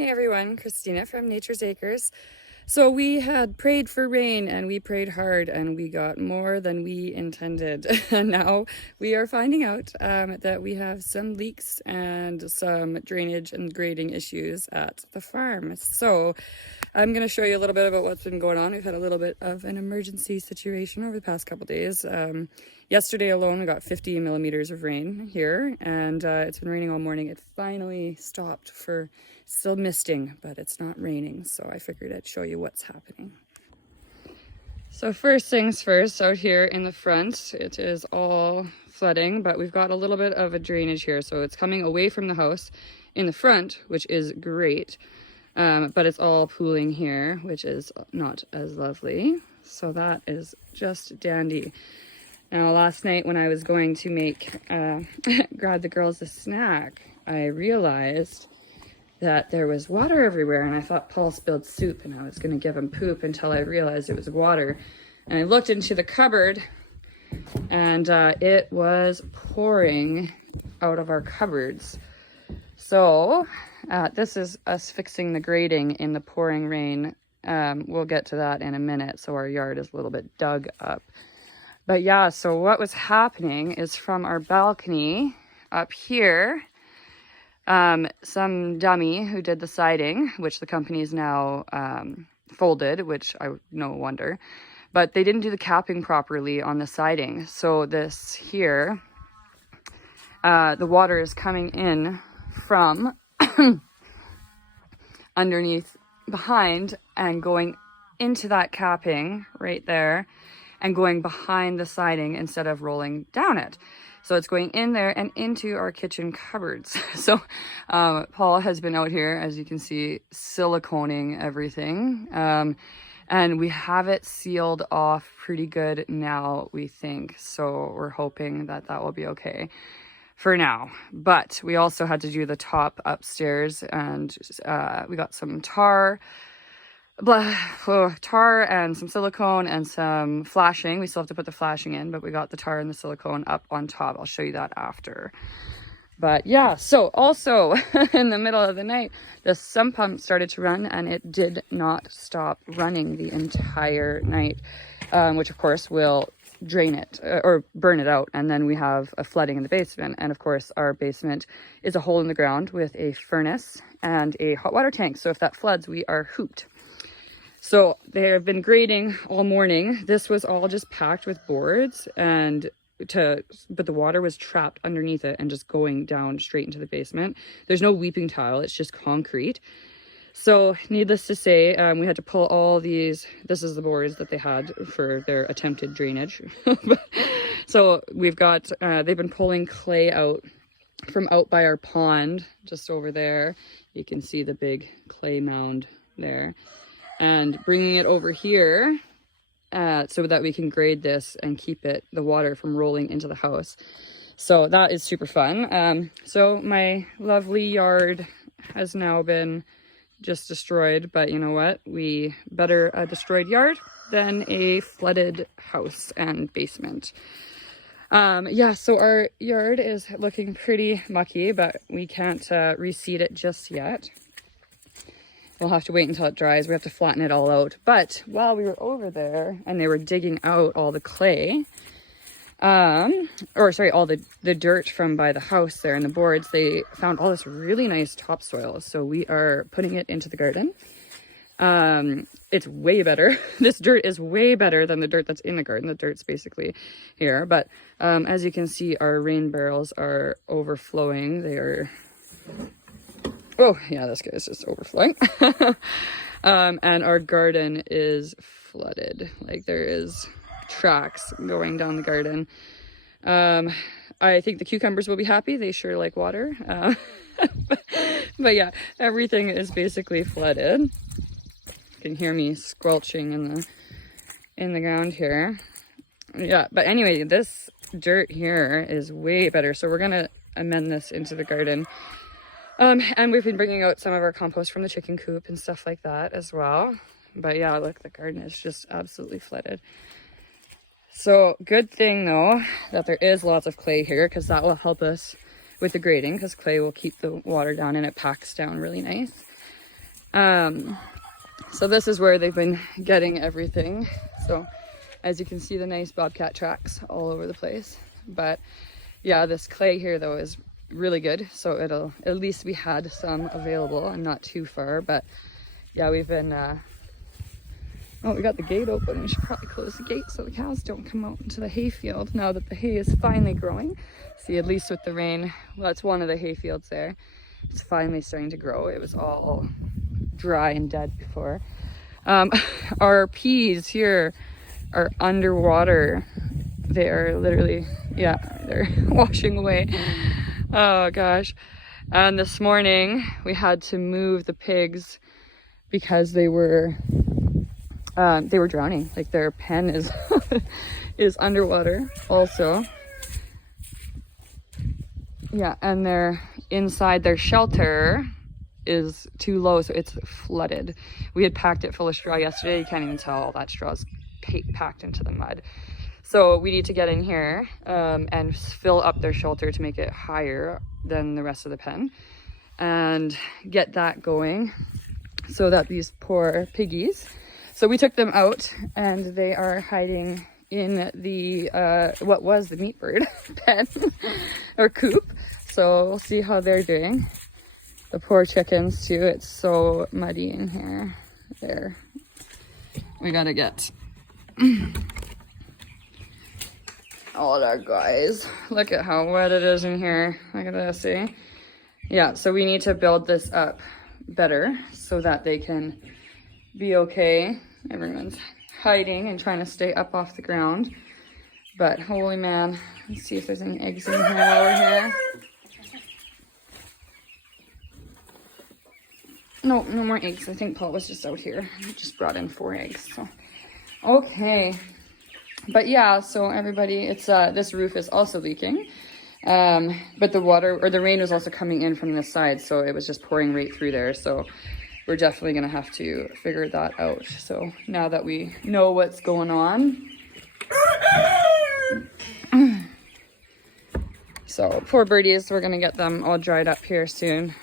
Hey everyone, Christina from Nature's Acres. So we had prayed for rain and we prayed hard and we got more than we intended. And now we are finding out that we have some leaks and some drainage and grading issues at the farm. So I'm going to show you a little bit about what's been going on. We've had a little bit of an emergency situation over the past couple days. Yesterday alone, we got 50 millimeters of rain here, and it's been raining all morning. It finally stopped for still misting, but it's not raining, so I figured I'd show you what's happening. So first things first, out here in the front, it is all flooding, but we've got a little bit of a drainage here, so it's coming away from the house in the front, which is great. But it's all pooling here, which is not as lovely. So that is just dandy. Now, last night when I was going to make, grab the girls a snack, I realized that there was water everywhere, and I thought Paul spilled soup and I was going to give him poop until I realized it was water. And I looked into the cupboard and it was pouring out of our cupboards. So this is us fixing the grading in the pouring rain. We'll get to that in a minute. So our yard is a little bit dug up. But yeah, so what was happening is from our balcony up here, some dummy who did the siding, which the company is now folded, which no wonder, but they didn't do the capping properly on the siding. So this here, the water is coming in from underneath, behind, and going into that capping right there and going behind the siding instead of rolling down it. So it's going in there and into our kitchen cupboards. So Paul has been out here, as you can see, siliconing everything. And we have it sealed off pretty good now, we think. So we're hoping that that will be okay for now. But we also had to do the top upstairs, and we got some tar and some silicone and some flashing. We still have to put the flashing in, but we got the tar and the silicone up on top. I'll show you that after. But yeah, so also in the middle of the night, the sump pump started to run, and it did not stop running the entire night, which of course will drain it or burn it out. And then we have a flooding in the basement. And of course, our basement is a hole in the ground with a furnace and a hot water tank. So if that floods, we are hooped. So they have been grading all morning. This was all just packed with boards, but the water was trapped underneath it and just going down straight into the basement. There's no weeping tile, it's just concrete. So needless to say, we had to pull all these. This is the boards that they had for their attempted drainage. So we've got, they've been pulling clay out from out by our pond, just over there. You can see the big clay mound there. And bringing it over here so that we can grade this and keep the water from rolling into the house. So that is super fun. So my lovely yard has now been just destroyed, but you know what? We better a destroyed yard than a flooded house and basement. Yeah, so our yard is looking pretty mucky, but we can't reseed it just yet. We'll have to wait until it dries. We have to flatten it all out. But while we were over there and they were digging out all the clay, all the dirt from by the house there and the boards, they found all this really nice topsoil. So we are putting it into the garden. It's way better. This dirt is way better than the dirt that's in the garden. The dirt's basically here. But as you can see, our rain barrels are overflowing. They are... Oh, yeah, this guy's just overflowing. And our garden is flooded. Like, there is tracks going down the garden. I think the cucumbers will be happy. They sure like water. But yeah, everything is basically flooded. You can hear me squelching in the ground here. Yeah, but anyway, this dirt here is way better. So we're going to amend this into the garden. And we've been bringing out some of our compost from the chicken coop and stuff like that as well. But yeah, look, the garden is just absolutely flooded. So good thing though that there is lots of clay here, because that will help us with the grading, because clay will keep the water down and it packs down really nice. So this is where they've been getting everything. So as you can see, the nice bobcat tracks all over the place. But yeah, this clay here though is really good. So it'll, at least we had some available and not too far. But yeah, we've been, oh, we got the gate open. We should probably close the gate so the cows don't come out into the hayfield now that the hay is finally growing. See, at least with the rain, well, that's one of the hay fields there. It's finally starting to grow. It was all dry and dead before. Our peas here are underwater. They are literally, yeah, they're washing away. Oh gosh. And this morning we had to move the pigs because they were drowning. Like their pen is is underwater also. Yeah, and they're inside their shelter is too low, so it's flooded. We had packed it full of straw yesterday. You can't even tell all that straw is packed into the mud. So we need to get in here and fill up their shelter to make it higher than the rest of the pen and get that going so that these poor piggies. So we took them out and they are hiding in the, what was the meat bird pen or coop. So we'll see how they're doing. The poor chickens too, it's so muddy in here. There. We gotta get all our guys. Look at how wet it is in here. Look at this, see? Yeah, so we need to build this up better so that they can be okay. Everyone's hiding and trying to stay up off the ground. But holy man, let's see if there's any eggs in here while we're here. No, no more eggs. I think Paul was just out here. He just brought in 4 eggs. So, okay. But yeah, so everybody, it's this roof is also leaking. But the water or the rain was also coming in from this side, so it was just pouring right through there. So we're definitely gonna have to figure that out. So now that we know what's going on. So poor birdies, we're gonna get them all dried up here soon.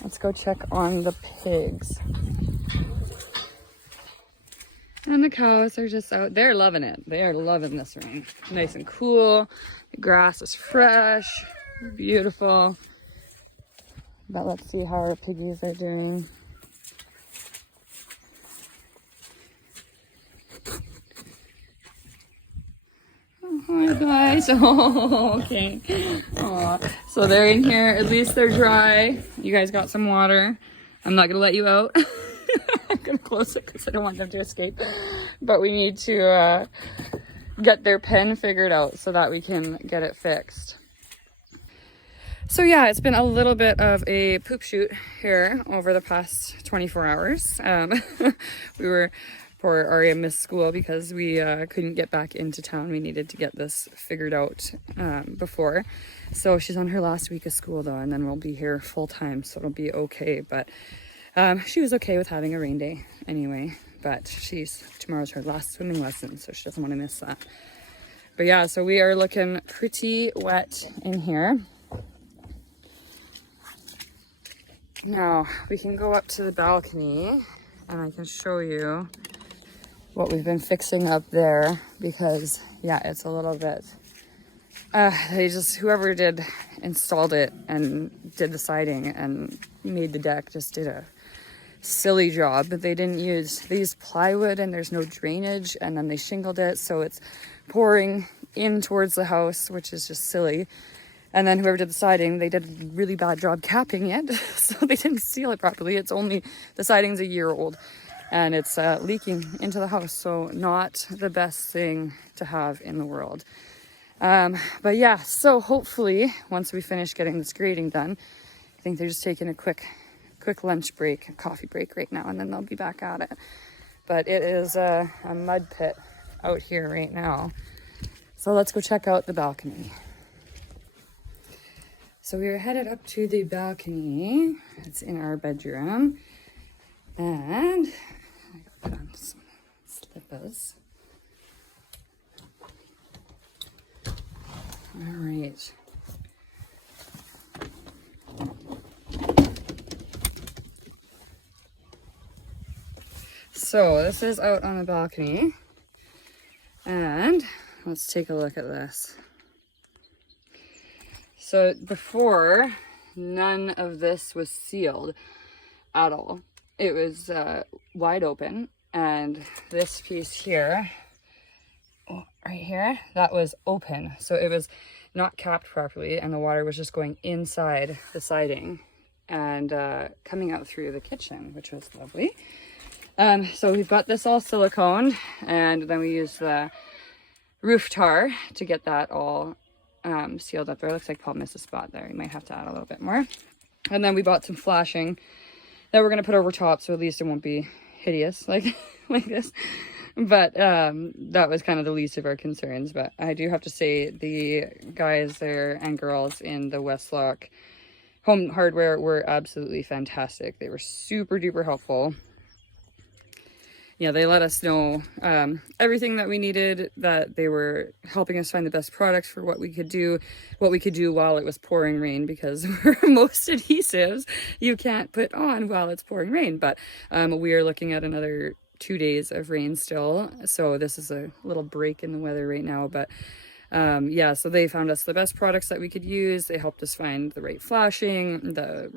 Let's go check on the pigs. And the cows are just out. They're loving it. They are loving this rain. Nice and cool. The grass is fresh. Beautiful. But let's see how our piggies are doing. Oh, hi guys. Oh, okay. Aw. So they're in here. At least they're dry. You guys got some water. I'm not gonna let you out. I'm gonna close it because I don't want them to escape. But we need to get their pen figured out so that we can get it fixed. So yeah, it's been a little bit of a poop shoot here over the past 24 hours. Poor Aria missed school because we couldn't get back into town. We needed to get this figured out before. So she's on her last week of school though, and then we'll be here full time, so it'll be okay. But she was okay with having a rain day anyway. But tomorrow's her last swimming lesson, so she doesn't want to miss that. But yeah, so we are looking pretty wet in here. Now we can go up to the balcony and I can show you what we've been fixing up there, because yeah, it's a little bit whoever installed it and did the siding and made the deck just did a silly job. But they used plywood and there's no drainage, and then they shingled it so it's pouring in towards the house, which is just silly. And then whoever did the siding, they did a really bad job capping it, so they didn't seal it properly. The siding's a year old and it's leaking into the house, so not the best thing to have in the world. But yeah, so hopefully once we finish getting this grading done, I think they're just taking a quick lunch break, a coffee break right now, and then they'll be back at it. But it is a mud pit out here right now. So let's go check out the balcony. So we are headed up to the balcony. It's in our bedroom. And I gotta put on some slippers. All right. so this is out on the balcony. And let's take a look at this. So before, none of this was sealed at all. It was wide open, and this piece here, right here, that was open. So it was not capped properly, and the water was just going inside the siding and coming out through the kitchen, which was lovely. So we've got this all silicone, and then we used the roof tar to get that all sealed up there. Looks like Paul missed a spot there. You might have to add a little bit more. And then we bought some flashing that we're going to put over top, so at least it won't be hideous like this. But that was kind of the least of our concerns. But I do have to say, the guys there and girls in the Westlock Home Hardware were absolutely fantastic. They were super duper helpful. Yeah, they let us know everything that we needed, that they were helping us find the best products for what we could do while it was pouring rain, because most adhesives you can't put on while it's pouring rain. But we are looking at another 2 days of rain still. So this is a little break in the weather right now, but yeah, so they found us the best products that we could use. They helped us find the right flashing,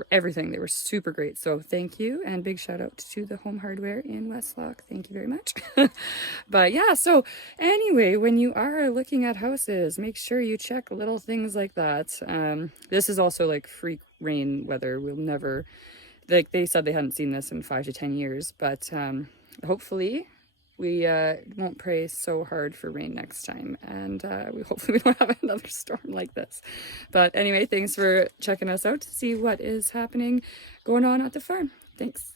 everything. They were super great. So thank you, and big shout out to the Home Hardware in Westlock. Thank you very much. But yeah, so anyway, when you are looking at houses, make sure you check little things like that. This is also like freak rain weather. We'll never, like they said, they hadn't seen this in 5 to 10 years, but hopefully we won't pray so hard for rain next time, and hopefully we don't have another storm like this. But anyway, thanks for checking us out to see what is happening going on at the farm. Thanks.